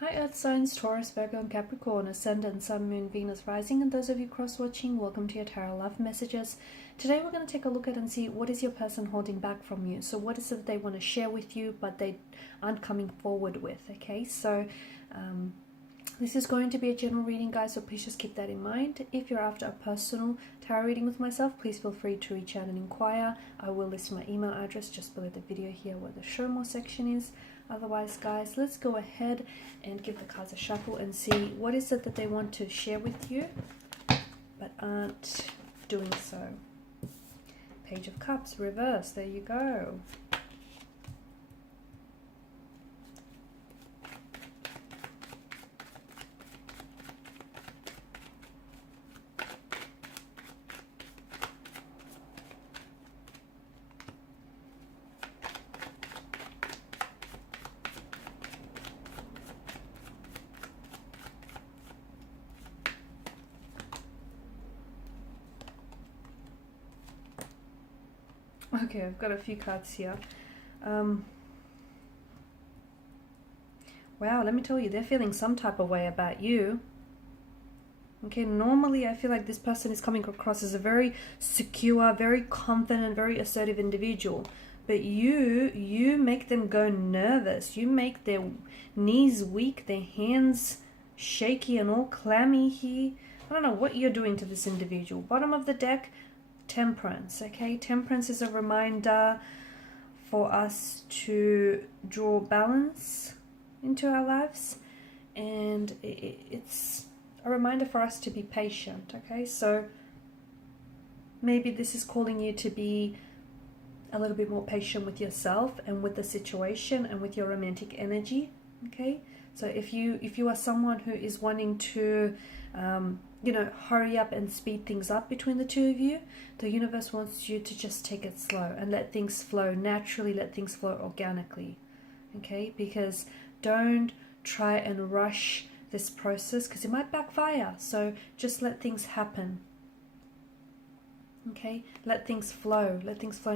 Hi Earth signs, Taurus, Virgo and Capricorn, Ascendant, Sun, Moon, Venus, Rising, and those of you cross-watching, welcome to your Tarot Love Messages. Today we're going to take a look at and see what is your person holding back from you. So what is it they want to share with you but they aren't coming forward with, okay? So this is going to be a general reading, guys, so please just keep that in mind. If you're after a personal tarot reading with myself, please feel free to reach out and inquire. I will list my email address just below the video here where the show more section is. Otherwise, guys, let's go ahead and give the cards a shuffle and see what is it that they want to share with you but aren't doing so. Page of Cups, reverse, there you go. Okay, I've got a few cards here. Wow, let me tell you, they're feeling some type of way about you. Okay, normally I feel like this person is coming across as a very secure, very confident, very assertive individual. But you make them go nervous. You make their knees weak, their hands shaky and all clammy here. I don't know what you're doing to this individual. Bottom of the deck, Temperance, okay? Temperance is a reminder for us to draw balance into our lives, and it's a reminder for us to be patient, okay? So maybe this is calling you to be a little bit more patient with yourself and with the situation and with your romantic energy, okay? So if you are someone who is wanting to you know, hurry up and speed things up between the two of you, the universe wants you to just take it slow and let things flow naturally, let things flow organically, okay? Because don't try and rush this process because it might backfire. So just let things happen, okay? Let things flow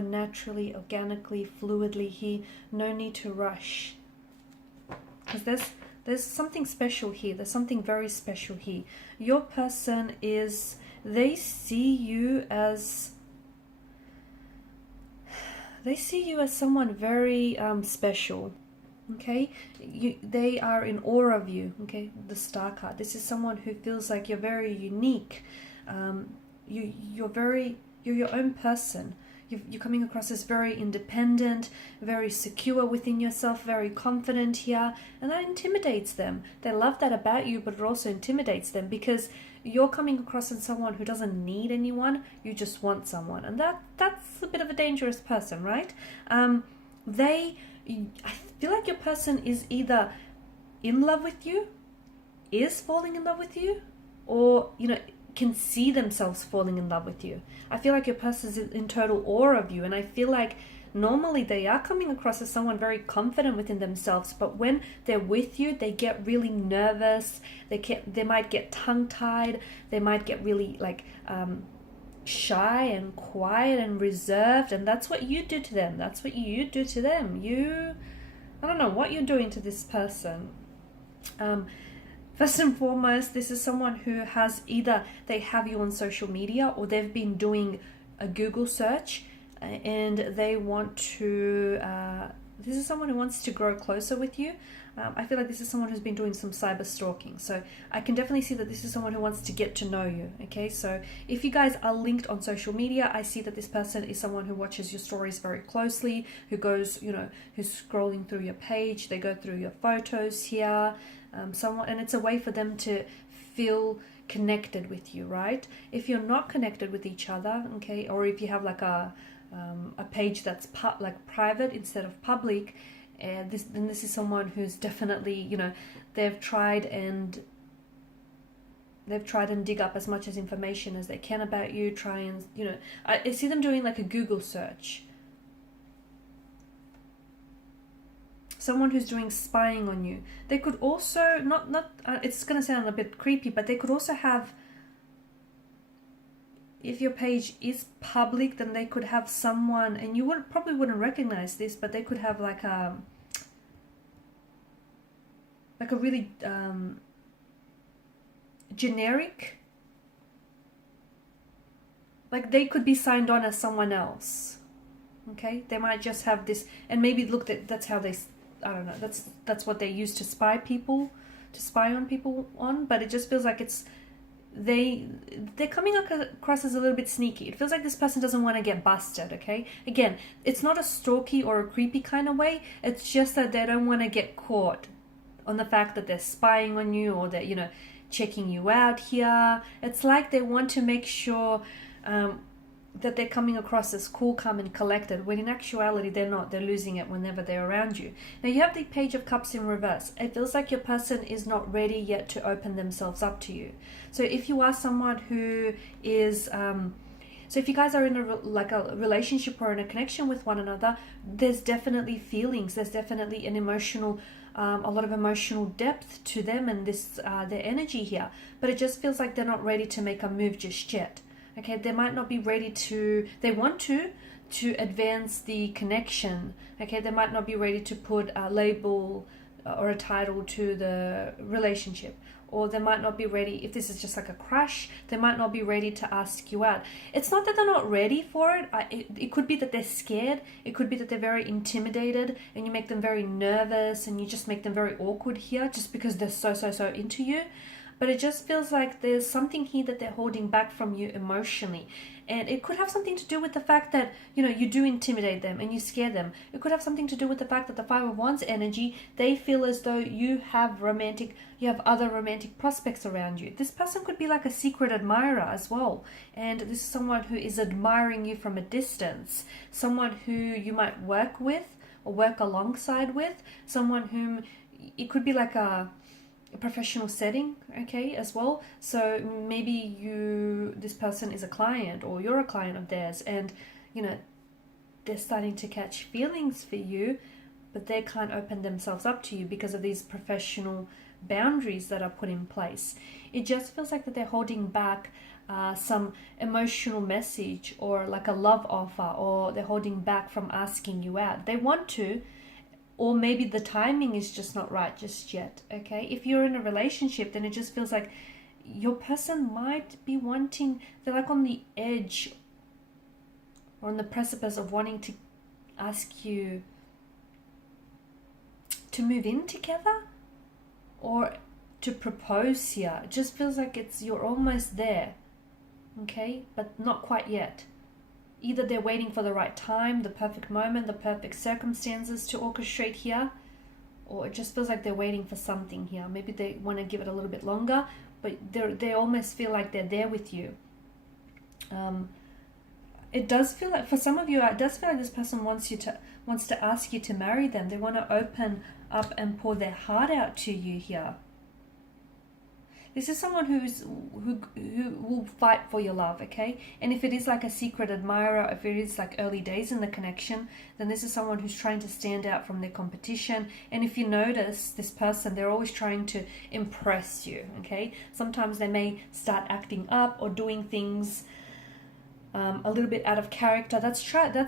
naturally, organically, fluidly here. No need to rush, because there's something special here. There's something very special here. Your person is, they see you as someone very special, okay? They are in awe of you, okay? The Star card. This is someone who feels like you're very unique. You're your own person. You're coming across as very independent, very secure within yourself, very confident here, and that intimidates them. They love that about you, but it also intimidates them because you're coming across as someone who doesn't need anyone. You just want someone, and that's a bit of a dangerous person, right? I feel like your person is either in love with you, is falling in love with you, or can see themselves falling in love with you. I feel like your person is in total awe of you, and I feel like normally they are coming across as someone very confident within themselves, but when they're with you, they get really nervous. They might get tongue-tied. They might get really shy and quiet and reserved, and that's what you do to them. That's what you do to them. I don't know what you're doing to this person. First and foremost, this is someone who has either they have you on social media or they've been doing a Google search and they want to, this is someone who wants to grow closer with you. I feel like this is someone who's been doing some cyber stalking. So I can definitely see that this is someone who wants to get to know you, okay? So if you guys are linked on social media, I see that this person is someone who watches your stories very closely, who goes, who's scrolling through your page. They go through your photos here. And it's a way for them to feel connected with you, right? If you're not connected with each other, okay, or if you have like a page that's private instead of public, then this is someone who's definitely, they've tried and dig up as much as information as they can about you. I see them doing like a Google search. Someone who's doing spying on you. They could also it's going to sound a bit creepy, but they could also have, if your page is public, then they could have someone, and you probably wouldn't recognize this, but they could have like like a really generic, like they could be signed on as someone else. Okay, they might just have this, and maybe look, that's how they, I don't know, that's what they use to spy on people on. But it just feels like it's they're coming across as a little bit sneaky. It feels like this person doesn't want to get busted. Okay, again, it's not a stalky or a creepy kind of way. It's just that they don't want to get caught on the fact that they're spying on you, or that, you know, checking you out here. It's like they want to make sure that they're coming across as cool, calm and collected, when in actuality they're not. They're losing it whenever they're around you. Now you have the Page of Cups in reverse. It feels like your person is not ready yet to open themselves up to you. So if you are someone who is so if you guys are in a relationship or in a connection with one another, there's definitely feelings, there's definitely an emotional a lot of emotional depth to them and this their energy here. But it just feels like they're not ready to make a move just yet. Okay, they might not be ready to, they want to advance the connection. Okay, they might not be ready to put a label or a title to the relationship. Or they might not be ready, if this is just like a crush, they might not be ready to ask you out. It's not that they're not ready for it. It could be that they're scared. It could be that they're very intimidated and you make them very nervous and you just make them very awkward here just because they're so into you. But it just feels like there's something here that they're holding back from you emotionally. And it could have something to do with the fact that, you know, you do intimidate them and you scare them. It could have something to do with the fact that the Five of Wands energy, they feel as though you have other romantic prospects around you. This person could be like a secret admirer as well. And this is someone who is admiring you from a distance. Someone who you might work with or work alongside with. Someone whom, it could be like a professional setting, okay, as well. So maybe this person is a client or you're a client of theirs, and you know they're starting to catch feelings for you, but they can't open themselves up to you because of these professional boundaries that are put in place. It just feels like that they're holding back some emotional message or like a love offer, or they're holding back from asking you out. They want to, or maybe the timing is just not right just yet, okay? If you're in a relationship, then it just feels like your person might be wanting, they're like on the edge or on the precipice of wanting to ask you to move in together or to propose here. It just feels like you're almost there, okay? But not quite yet. Either they're waiting for the right time, the perfect moment, the perfect circumstances to orchestrate here, or it just feels like they're waiting for something here. Maybe they want to give it a little bit longer, but they almost feel like they're there with you. It does feel like, for some of you, it does feel like this person wants to ask you to marry them. They want to open up and pour their heart out to you here. This is someone who will fight for your love, okay? And if it is like a secret admirer, if it is like early days in the connection, then this is someone who's trying to stand out from their competition. And if you notice this person, they're always trying to impress you, okay? Sometimes they may start acting up or doing things a little bit out of character. That's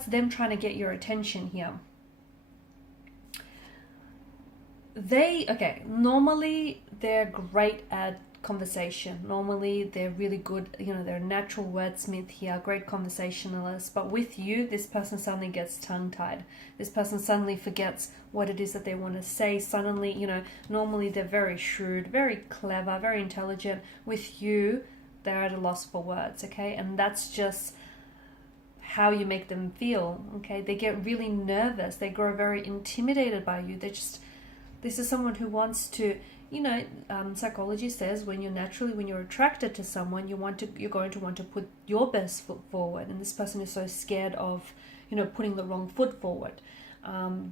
them trying to get your attention here. Normally they're great at conversation. Normally they're really good, you know, they're a natural wordsmith here, great conversationalist. But with you, this person suddenly gets tongue-tied. This person suddenly forgets what it is that they want to say. Suddenly, you know, normally they're very shrewd, very clever, very intelligent. With you, they're at a loss for words, okay? And that's just how you make them feel, okay? They get really nervous. They grow very intimidated by you. This is someone who wants to, you know, psychology says when you're attracted to someone, you're going to want to put your best foot forward. And this person is so scared of, you know, putting the wrong foot forward.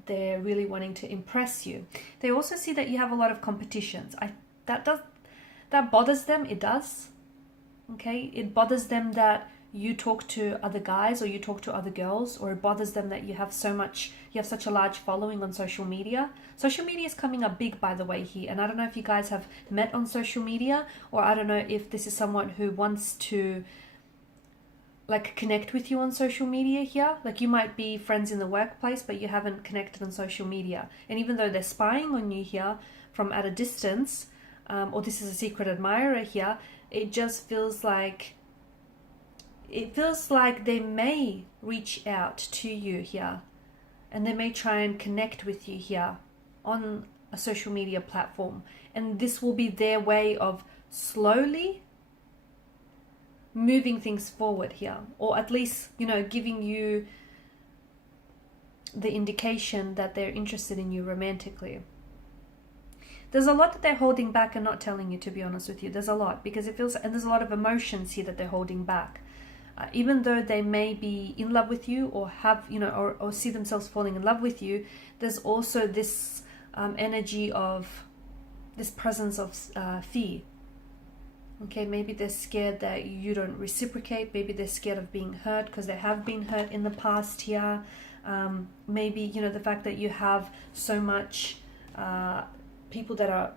They're really wanting to impress you. They also see that you have a lot of competitions. That bothers them. It does. Okay, it bothers them that you talk to other guys or you talk to other girls, or it bothers them that you have such a large following on social media. Social media is coming up big, by the way, here. And I don't know if you guys have met on social media, or I don't know if this is someone who wants to like connect with you on social media here. Like you might be friends in the workplace, but you haven't connected on social media. And even though they're spying on you here, from at a distance, or this is a secret admirer here, it just feels like, they may reach out to you here, and they may try and connect with you here on a social media platform. And this will be their way of slowly moving things forward here, or at least, you know, giving you the indication that they're interested in you romantically. There's a lot that they're holding back and not telling you, to be honest with you. There's a lot, because it feels, and there's a lot of emotions here that they're holding back. Even though they may be in love with you, or have, you know, or see themselves falling in love with you, there's also this energy of this presence of fear. Okay, maybe they're scared that you don't reciprocate. Maybe they're scared of being hurt, because they have been hurt in the past here. Maybe, you know, the fact that you have so much people that are,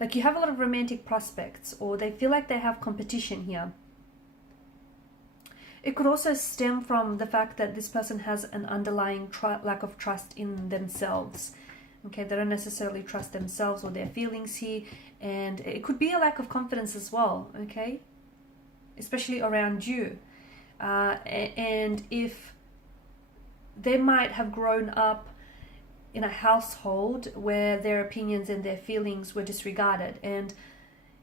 like, you have a lot of romantic prospects, or they feel like they have competition here. It could also stem from the fact that this person has an underlying lack of trust in themselves. Okay, they don't necessarily trust themselves or their feelings here, and it could be a lack of confidence as well, okay? Especially around you. And if they might have grown up in a household where their opinions and their feelings were disregarded, and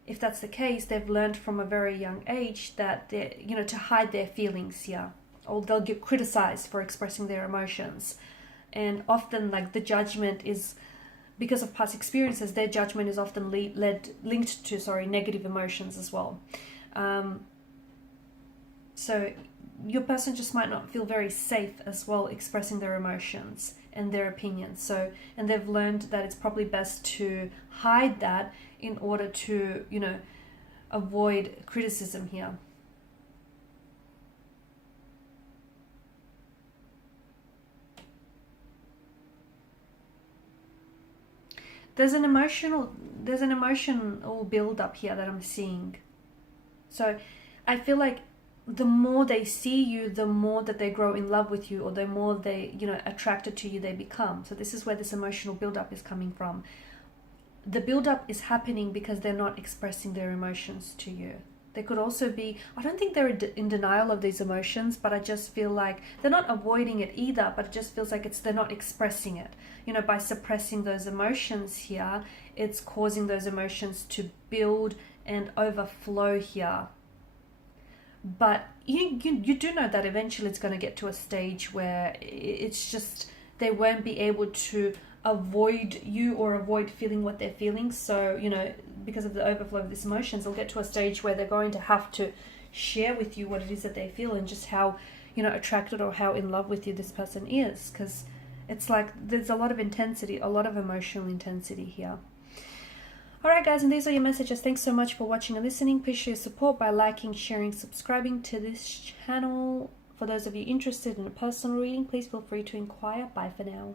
if that's the case, they've learned from a very young age that they, you know, to hide their feelings here, or they'll get criticized for expressing their emotions. And often, like, the judgment is, because of past experiences, their judgment is often linked to negative emotions as well. So your person just might not feel very safe as well expressing their emotions and their opinions. So, and they've learned that it's probably best to hide that in order to, you know, avoid criticism here. There's an emotional build-up here that I'm seeing. So I feel like the more they see you, the more that they grow in love with you, or the more they, you know, attracted to you they become. So this is where this emotional build-up is coming from. The build-up is happening because they're not expressing their emotions to you. They could also be, I don't think they're in denial of these emotions, but I just feel like they're not avoiding it either, but it just feels like they're not expressing it. You know, by suppressing those emotions here, it's causing those emotions to build and overflow here. But you do know that eventually it's going to get to a stage where it's just, they won't be able to avoid you or avoid feeling what they're feeling. So, you know, because of the overflow of these emotions, they'll get to a stage where they're going to have to share with you what it is that they feel, and just how, you know, attracted or how in love with you this person is. Because it's like there's a lot of intensity, a lot of emotional intensity here. Alright guys, and these are your messages. Thanks so much for watching and listening. Please show your support by liking, sharing, subscribing to this channel. For those of you interested in a personal reading, please feel free to inquire. Bye for now.